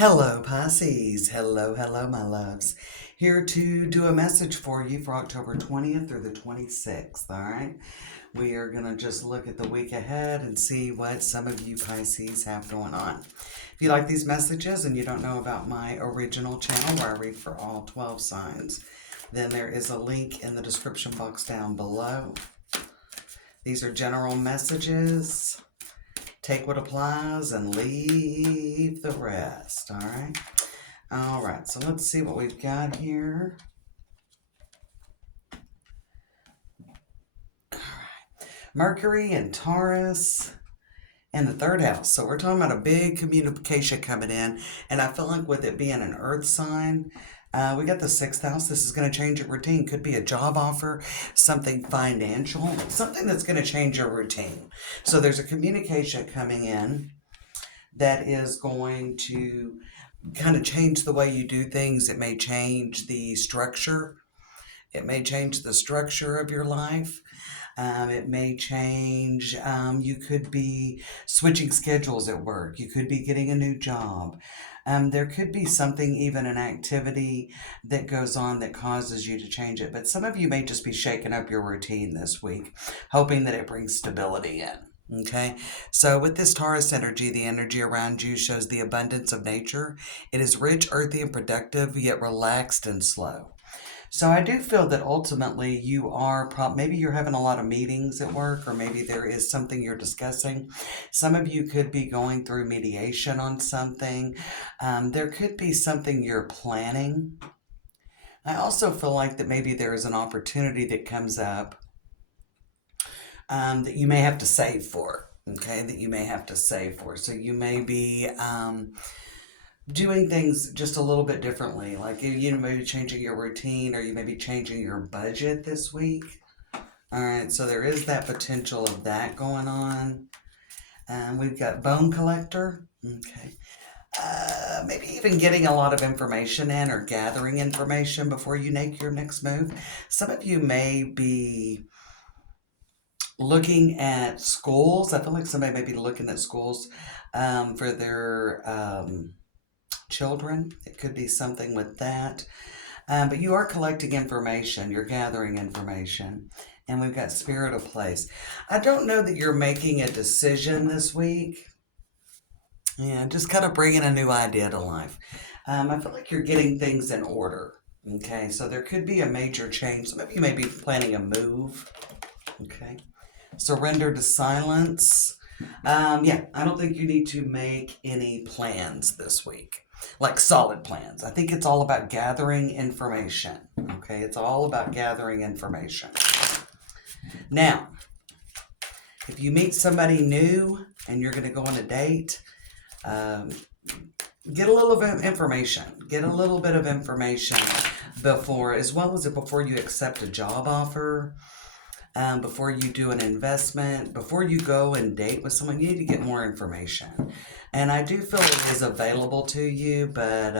Hello, Pisces. Hello, hello, my loves. Here to do a message for you for October 20th through the 26th, all right? We are going to just look at the week ahead and see what some of you Pisces have going on. If you like these messages and you don't know about my original channel where I read for all 12 signs, then there is a link in the description box down below. These are general messages. Take what applies and leave the rest, all right? All right, so let's see what we've got here. All right. Mercury and Taurus in the third house. So we're talking about a big communication coming in. And I feel like with it being an earth sign, we got the sixth house. This is going to change your routine. Could be a job offer, something financial, something that's going to change your routine. So there's a communication coming in that is going to kind of change the way you do things. It may change the structure. It may change the structure of your life. It may change, you could be switching schedules at work. You could be getting a new job. There could be something, even an activity that goes on that causes you to change it. But some of you may just be shaking up your routine this week, hoping that it brings stability in. Okay, so with this Taurus energy, the energy around you shows the abundance of nature. It is rich, earthy, and productive, yet relaxed and slow. So I do feel that ultimately you are maybe you're having a lot of meetings at work, or maybe there is something you're discussing. Some of you could be going through mediation on something. There could be something you're planning. I also feel like that maybe there is an opportunity that comes up that you may have to save for. Okay, that you may have to save for. So you may be doing things just a little bit differently, like you know, maybe changing your routine, or you may be changing your budget this week. All right, so there is that potential of that going on. We've got bone collector. Okay. Maybe even getting a lot of information in, or gathering information before you make your next move. Some of you may be looking at schools. I feel like somebody may be looking at schools for their children. It could be something with that. But you are collecting information. You're gathering information. And we've got spirit of place. I don't know that you're making a decision this week. Yeah, just kind of bringing a new idea to life. I feel like you're getting things in order. Okay, so there could be a major change. Some of you may be planning a move. Okay. Surrender to silence. Yeah, I don't think you need to make any plans this week, like solid plans. I think it's all about gathering information. Okay, it's all about gathering information. Now, if you meet somebody new and you're going to go on a date, get a little bit of information. Get a little bit of information before, as well as before you accept a job offer. Before you do an investment, before you go and date with someone, you need to get more information. And I do feel it is available to you, but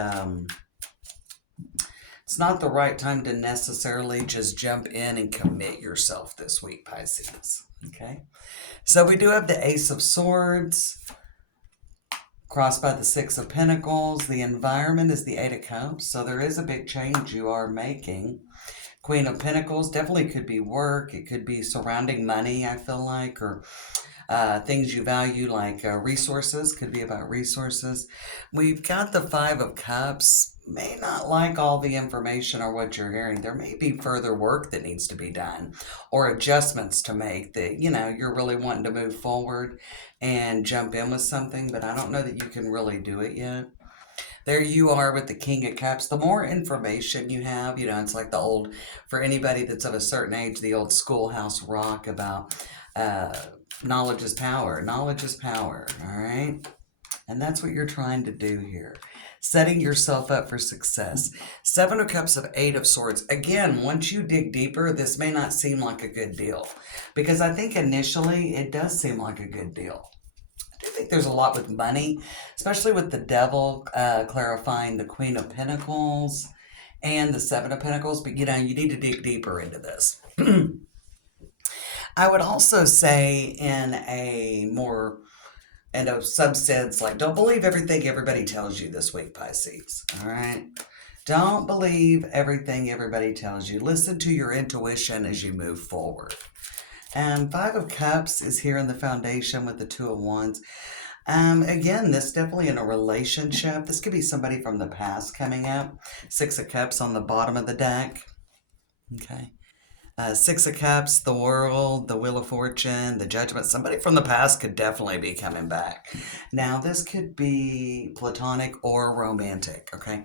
it's not the right time to necessarily just jump in and commit yourself this week, Pisces. Okay? So we do have the Ace of Swords, crossed by the Six of Pentacles. The environment is the Eight of Cups, so there is a big change you are making. Queen of Pentacles definitely could be work. It could be surrounding money, I feel like, or things you value, like resources. Could be about resources. We've got the Five of Cups. May not like all the information or what you're hearing. There may be further work that needs to be done, or adjustments to make that, you know, you're really wanting to move forward and jump in with something, but I don't know that you can really do it yet. There you are with the King of Cups. The more information you have, you know, it's like the old, for anybody that's of a certain age, the old schoolhouse rock about knowledge is power. Knowledge is power, all right? And that's what you're trying to do here. Setting yourself up for success. Seven of Cups of Eight of Swords. Again, once you dig deeper, this may not seem like a good deal. Because I think initially it does seem like a good deal. I do think there's a lot with money, especially with the Devil clarifying the Queen of Pentacles and the Seven of Pentacles. But, you know, you need to dig deeper into this. I would also say in a more And a subsense, like, don't believe everything everybody tells you this week, Pisces. All right? Don't believe everything everybody tells you. Listen to your intuition as you move forward. And Five of Cups is here in the foundation with the Two of Wands. Again, this definitely in a relationship. This could be somebody from the past coming up. Six of Cups on the bottom of the deck. Okay. Six of Cups, the World, the Wheel of Fortune, the Judgment. Somebody from the past could definitely be coming back. Now, this could be platonic or romantic, okay?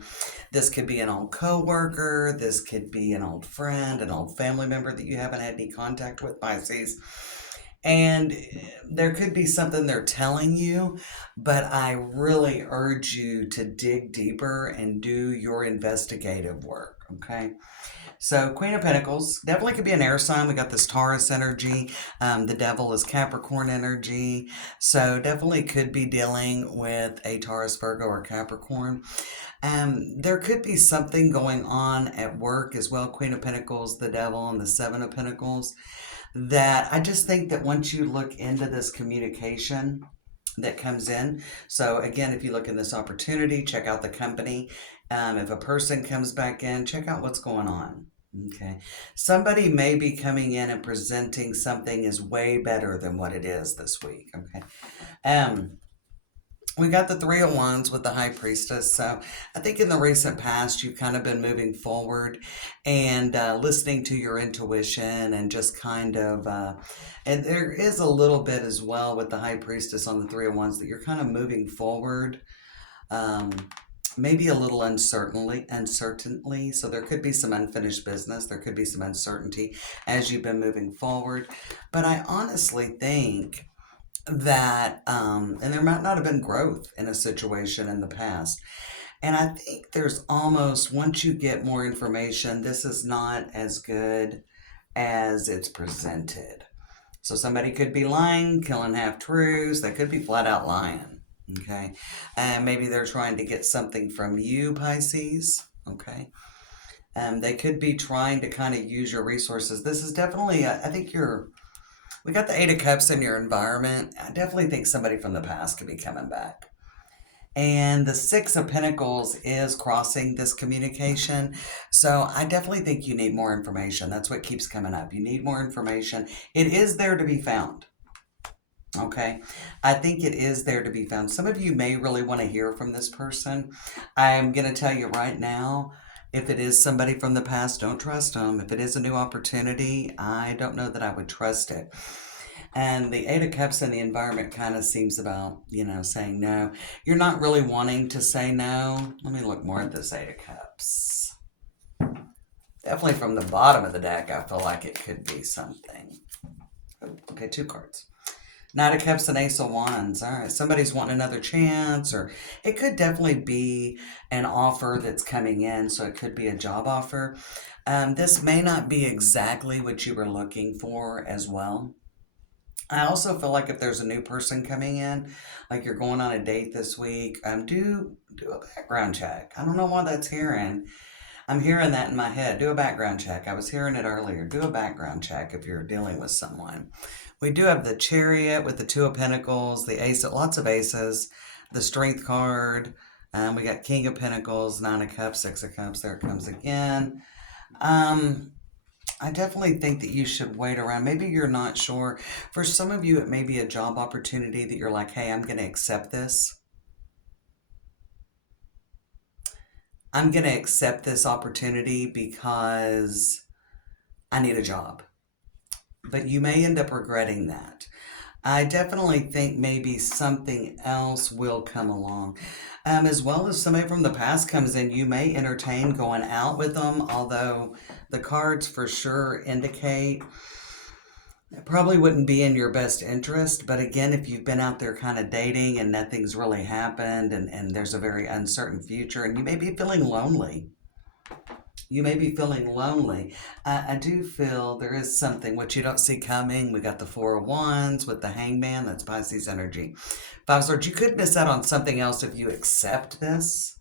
This could be an old coworker. This could be an old friend, an old family member that you haven't had any contact with, Pisces. And there could be something they're telling you, but I really urge you to dig deeper and do your investigative work, okay? So Queen of Pentacles definitely could be an air sign. We got this Taurus energy. The Devil is Capricorn energy. So definitely could be dealing with a Taurus, Virgo, or Capricorn. There could be something going on at work as well. Queen of Pentacles, the Devil, and the Seven of Pentacles. That I just think that once you look into this communication that comes in. So again, if you look in this opportunity, check out the company. If a person comes back in, check out what's going on. Okay. Somebody may be coming in and presenting something as way better than what it is this week. Okay. We got the Three of Wands with the High Priestess. So I think in the recent past, you've kind of been moving forward and listening to your intuition and just kind of, and there is a little bit as well with the High Priestess on the Three of Wands that you're kind of moving forward. Maybe a little uncertainly. So there could be some unfinished business. There could be some uncertainty as you've been moving forward. But I honestly think that, and there might not have been growth in a situation in the past. And I think there's almost, once you get more information, this is not as good as it's presented. So somebody could be lying, killing half truths. They could be flat out lying. Okay. And maybe they're trying to get something from you, Pisces. Okay. They could be trying to kind of use your resources. This is definitely, I think we got the Eight of Cups in your environment. I definitely think somebody from the past could be coming back. And the Six of Pentacles is crossing this communication. So I definitely think you need more information. That's what keeps coming up. You need more information. It is there to be found. Okay. I think it is there to be found. Some of you may really want to hear from this person. I'm going to tell you right now, if it is somebody from the past, don't trust them. If it is a new opportunity, I don't know that I would trust it. And the Eight of Cups in the environment kind of seems about, saying no. You're not really wanting to say no. Let me look more at this Eight of Cups. Definitely from the bottom of the deck, I feel like it could be something. Okay, two cards. Knight of Cups and Ace of Wands. All right, somebody's wanting another chance, or it could definitely be an offer that's coming in, so it could be a job offer. This may not be exactly what you were looking for as well. I also feel like if there's a new person coming in, like you're going on a date this week, do a background check. I don't know why that's hearing. I'm hearing that in my head. Do a background check. I was hearing it earlier. Do a background check if you're dealing with someone. We do have the Chariot with the Two of Pentacles, the Ace, lots of aces, the Strength card. We got King of Pentacles, Nine of Cups, Six of Cups. There it comes again. I definitely think that you should wait around. Maybe you're not sure. For some of you, it may be a job opportunity that you're like, hey, I'm going to accept this. I'm going to accept this opportunity because I need a job. But you may end up regretting that. I definitely think maybe something else will come along. As well as somebody from the past comes in, you may entertain going out with them, although the cards for sure indicate it probably wouldn't be in your best interest. But again, if you've been out there kind of dating and nothing's really happened and there's a very uncertain future and you may be feeling lonely. I do feel there is something which you don't see coming. We got the Four of Wands with the Hangman. That's Pisces energy. Five of Swords. You could miss out on something else if you accept this.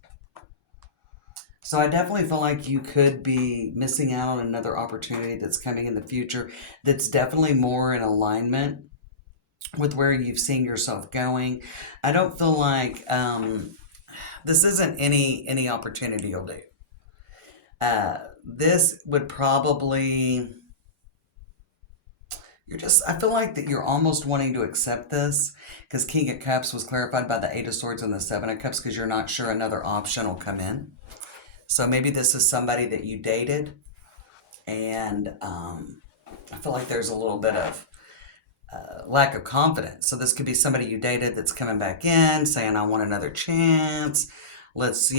So I definitely feel like you could be missing out on another opportunity that's coming in the future that's definitely more in alignment with where you've seen yourself going. I don't feel like this isn't any opportunity you'll do. This would probably, I feel like that you're almost wanting to accept this because King of Cups was clarified by the Eight of Swords and the Seven of Cups because you're not sure another option will come in. So maybe this is somebody that you dated, and I feel like there's a little bit of lack of confidence. So this could be somebody you dated that's coming back in saying, I want another chance. Let's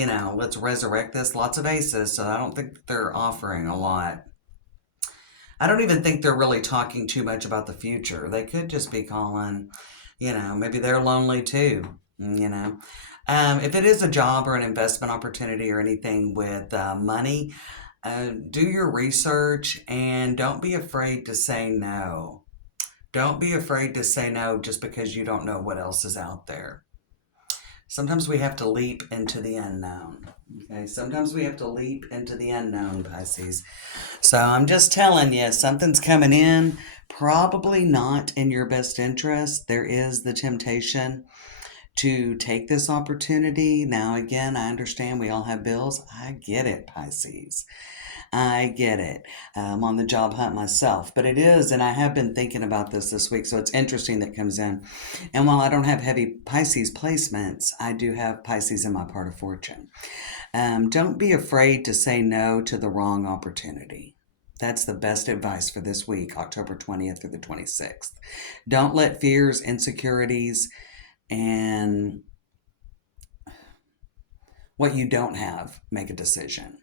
resurrect this. Lots of aces. So I don't think they're offering a lot. I don't even think they're really talking too much about the future. They could just be calling, maybe they're lonely too, you know. If it is a job or an investment opportunity or anything with money, do your research and don't be afraid to say no. Don't be afraid to say no just because you don't know what else is out there. Sometimes we have to leap into the unknown. Okay, sometimes we have to leap into the unknown, Pisces. So I'm just telling you, something's coming in, probably not in your best interest. There is the temptation to take this opportunity. Now, again, I understand we all have bills. I get it, Pisces. I get it. I'm on the job hunt myself, but it is, and I have been thinking about this week, so it's interesting that comes in. And while I don't have heavy Pisces placements, I do have Pisces in my part of fortune. Don't be afraid to say no to the wrong opportunity. That's the best advice for this week, October 20th through the 26th. Don't let fears, insecurities, and what you don't have make a decision.